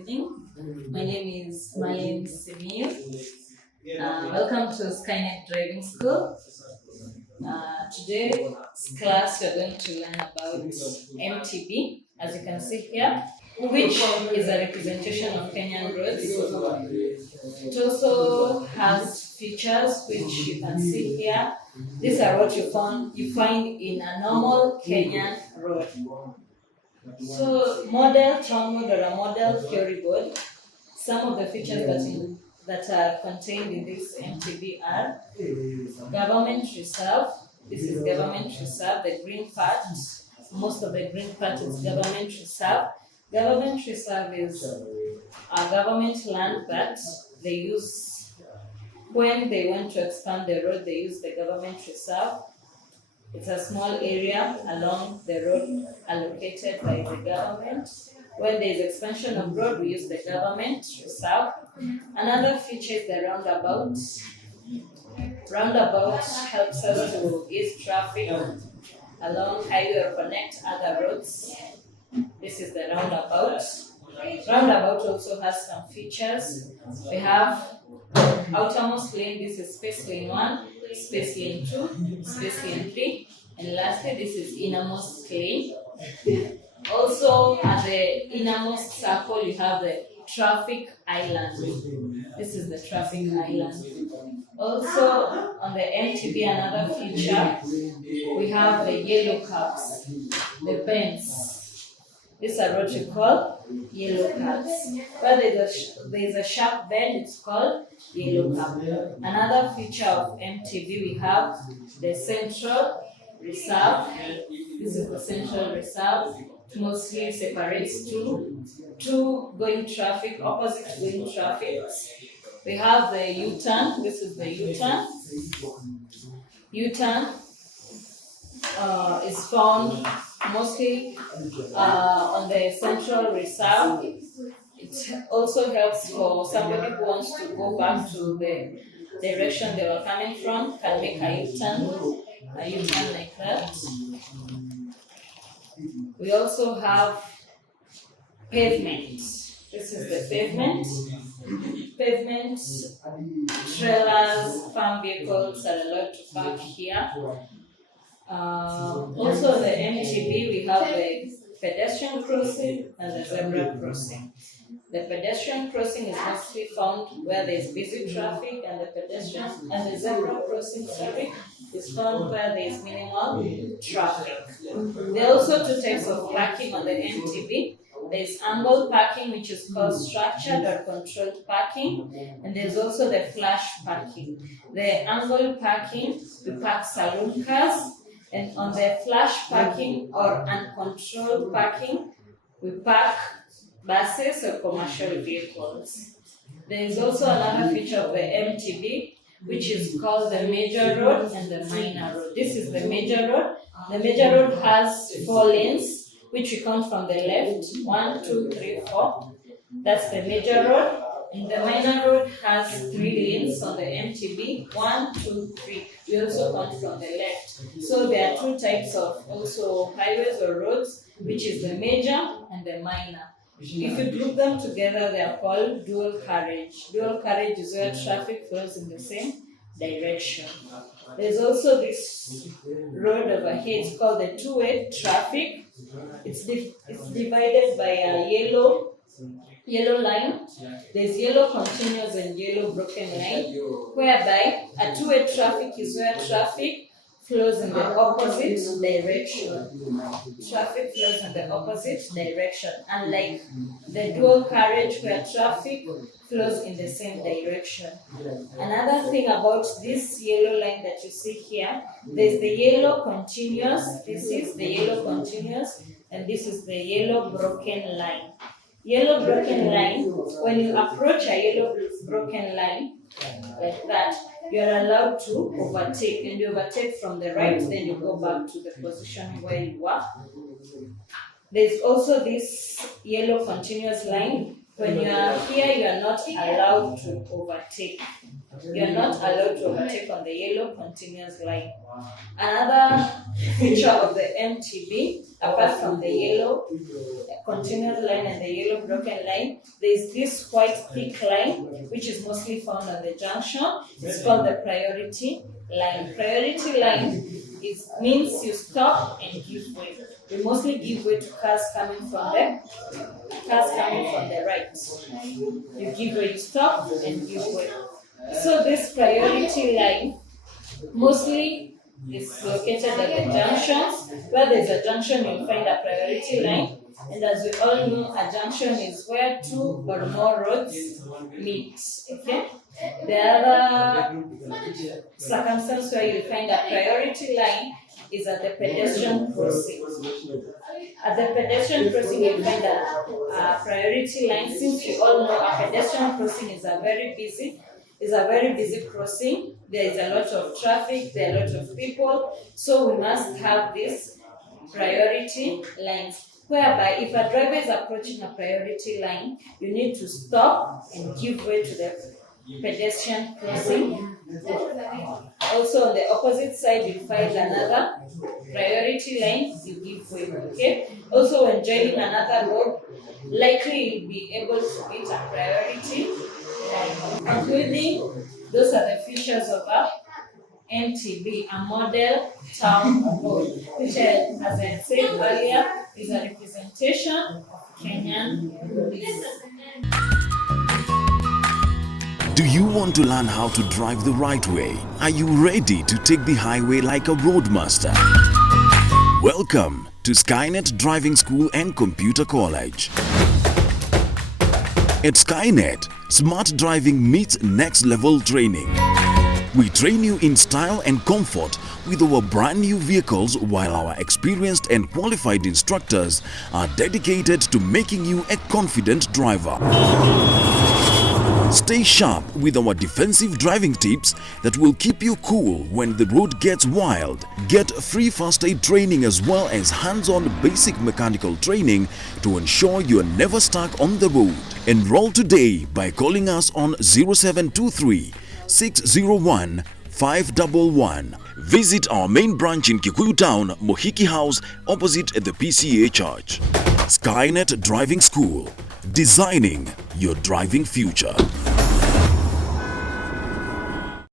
evening. My name is Marlene Simir. Welcome to Skynet Driving School. Today's class we're going to learn about MTB, as you can see here, which is a representation of Kenyan roads. It also has features which you can see here. These are what you find in a normal Kenyan road. So, model town road or a model theory board. Some of the features that are contained in this MTB are government reserve. This is government reserve, the green part. Most of the green part is government reserve. Government reserve is a government land that they use when they want to expand the road. They use the government reserve. It's a small area along the road allocated by the government. When there is expansion of road, we use the government reserve. Another feature is the roundabouts. Roundabouts helps us to ease traffic along highway or connect other roads. This is the roundabout. Roundabout also has some features. We have outermost lane. This is space lane 1, space lane 2, space lane 3, and lastly this is innermost lane. Also at the innermost circle you have the traffic island. This is the traffic island. Also on the MTB, another feature, we have the yellow curves, the bends. These are what we call yellow curves. Where there is a sharp bend, it's called yellow curve. Another feature of MTB, we have the central reserve. This is the central reserve. It mostly separates two going traffic, opposite going traffic. We have the U-turn. This is the U-turn. U-turn is found mostly on the central reserve. It also helps for somebody who wants to go back to the direction they were coming from, can make a U-turn like that. We also have pavement. This is the pavement. Pavement, trailers, farm vehicles are allowed to park here. Also the MTB, we have the pedestrian crossing and the zebra crossing. The pedestrian crossing is mostly found where there is busy traffic, and the pedestrian and the zebra crossing is found where there is minimal traffic. There are also two types of parking on the MTB. There is angled parking, which is called structured or controlled parking, and there is also the flash parking. The angled parking, we park saloon cars, and on the flash parking or uncontrolled parking, we park buses or commercial vehicles. There is also another feature of the MTB, which is called the major road and the minor road. This is the major road. The major road has 4 lanes, which we count from the left, 1, 2, 3, 4. That's the major road. And the minor road has 3 lanes on the MTB, 1, 2, 3. We also count from the left. So there are 2 types of also highways or roads, which is the major and the minor. If you group them together, they are called dual carriage. Dual carriage is where traffic flows in the same direction. There's also this road over here, it's called the two-way traffic. It's divided by a yellow line. There's yellow continuous and yellow broken line, whereby a two-way traffic is where traffic flows in the opposite direction. Traffic flows in the opposite direction, unlike the dual carriage where traffic flows in the same direction. Another thing about this yellow line that you see here, there's the yellow continuous, this is the yellow continuous, and this is the yellow broken line. Yellow broken line, when you approach a yellow broken line like that, you are allowed to overtake, and you overtake from the right, then you go back to the position where you were. There's also this yellow continuous line When you are here, you are not allowed to overtake. You are not allowed to overtake on the yellow continuous line. Another feature of the MTB, apart from the yellow continuous line and the yellow broken line, there is this white thick line which is mostly found on the junction. It's called the priority line. Priority line means you stop and give way. You mostly give way to cars coming from the right. You give way, you stop and give way. So this priority line mostly is located at the junctions. Where there's a junction, you'll find a priority line. And as we all know, a junction is where two or more roads meet. Okay? The other circumstance where you find a priority line is at the pedestrian crossing. At the pedestrian crossing, you find a priority line. Since you all know a pedestrian crossing is a very busy crossing. There is a lot of traffic, there are a lot of people. So we must have these priority lines, whereby if a driver is approaching a priority line, you need to stop and give way to the pedestrian crossing. Also on the opposite side, you find another priority line, you give way. Okay. Also when joining another road, likely you'll be able to meet a priority line. Concluding, those are the features of a MTB, a model town road, which, as I said earlier, is a representation of Kenyan police. Do you want to learn how to drive the right way? Are you ready to take the highway like a roadmaster? Welcome to Skynet Driving School and Computer College. At Skynet, smart driving meets next-level training. We train you in style and comfort with our brand new vehicles, while our experienced and qualified instructors are dedicated to making you a confident driver. Stay sharp with our defensive driving tips that will keep you cool when the road gets wild. Get free first aid training as well as hands-on basic mechanical training to ensure you are never stuck on the road. Enroll today by calling us on 0723 601 511. Visit our main branch in Kikuyu Town, Mohiki House, opposite the PCA Church. Skynet Driving School, designing your driving future.